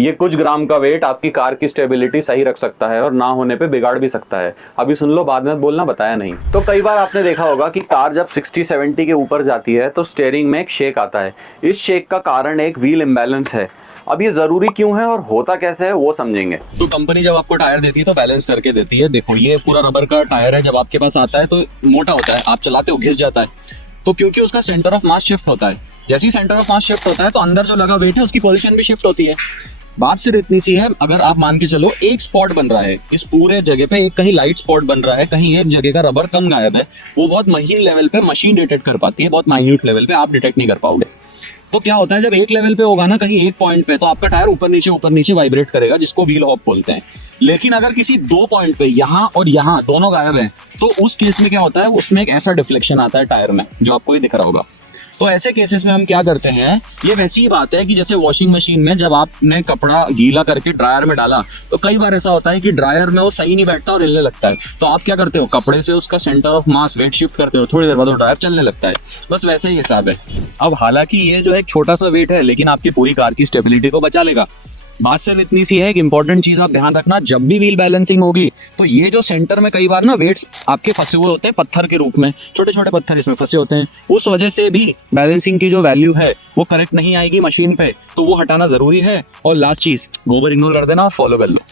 ये कुछ ग्राम का वेट आपकी कार की स्टेबिलिटी सही रख सकता है और ना होने पे बिगाड़ भी सकता है। अभी सुन लो, बाद में बोलना बताया नहीं। तो कई बार आपने देखा होगा कि कार जब 60-70 के ऊपर जाती है तो स्टीयरिंग में एक शेक आता है। इस शेक का कारण एक व्हील इम्बैलेंस है। अब ये जरूरी क्यों है और होता कैसे है वो समझेंगे। तो कंपनी जब आपको टायर देती है तो बैलेंस करके देती है। देखो ये पूरा रबर का टायर है, जब आपके पास आता है तो मोटा होता है, आप चलाते हो घिस जाता है। तो क्योंकि उसका सेंटर ऑफ मास शिफ्ट होता है, जैसे ही सेंटर ऑफ मास शिफ्ट होता है तो अंदर जो लगा वेट है उसकी पोजीशन भी शिफ्ट होती है। बात सिर्फ इतनी सी है, अगर आप मान के चलो एक स्पॉट बन रहा है इस पूरे जगह पे, एक कहीं लाइट स्पॉट बन रहा है, कहीं एक जगह का रबर कम गायब है, वो बहुत महीन लेवल पे मशीन डिटेक्ट कर पाती है, बहुत माइन्यूट लेवल पे आप डिटेक्ट नहीं कर पाओगे। तो क्या होता है, जब एक लेवल पे होगा ना कहीं एक पॉइंट पे, तो आपका टायर ऊपर नीचे वाइब्रेट करेगा, जिसको व्हील हॉप बोलते हैं। लेकिन अगर किसी दो पॉइंट पे यहाँ और यहाँ दोनों गायब हैं, तो उस केस में क्या होता है, उसमें एक ऐसा डिफ्लेक्शन आता है टायर में जो आपको ये दिख रहा होगा। तो ऐसे केसेस में हम क्या करते हैं, ये वैसी ही बात है कि जैसे वॉशिंग मशीन में जब आपने कपड़ा गीला करके ड्रायर में डाला, तो कई बार ऐसा होता है कि ड्रायर में वो सही नहीं बैठता और हिलने लगता है। तो आप क्या करते हो, कपड़े से उसका centre of mass weight shift करते हो, थोड़ी देर बाद वो ड्रायर चलने लगता है। बस वैसे ही हिसाब है। अब हालांकि ये जो एक छोटा सा वेट है, लेकिन आपकी पूरी कार की स्टेबिलिटी को बचा लेगा। बात सिर्फ इतनी सी है कि इंपॉर्टेंट चीज आप ध्यान रखना, जब भी व्हील बैलेंसिंग होगी तो ये जो सेंटर में कई बार ना वेट्स आपके फंसे हुए होते हैं पत्थर के रूप में, छोटे छोटे पत्थर इसमें फंसे होते हैं, उस वजह से भी बैलेंसिंग की जो वैल्यू है वो करेक्ट नहीं आएगी मशीन पे, तो वो हटाना जरूरी है। और लास्ट चीज, गोबर इग्नोर कर देना और फॉलो कर लो।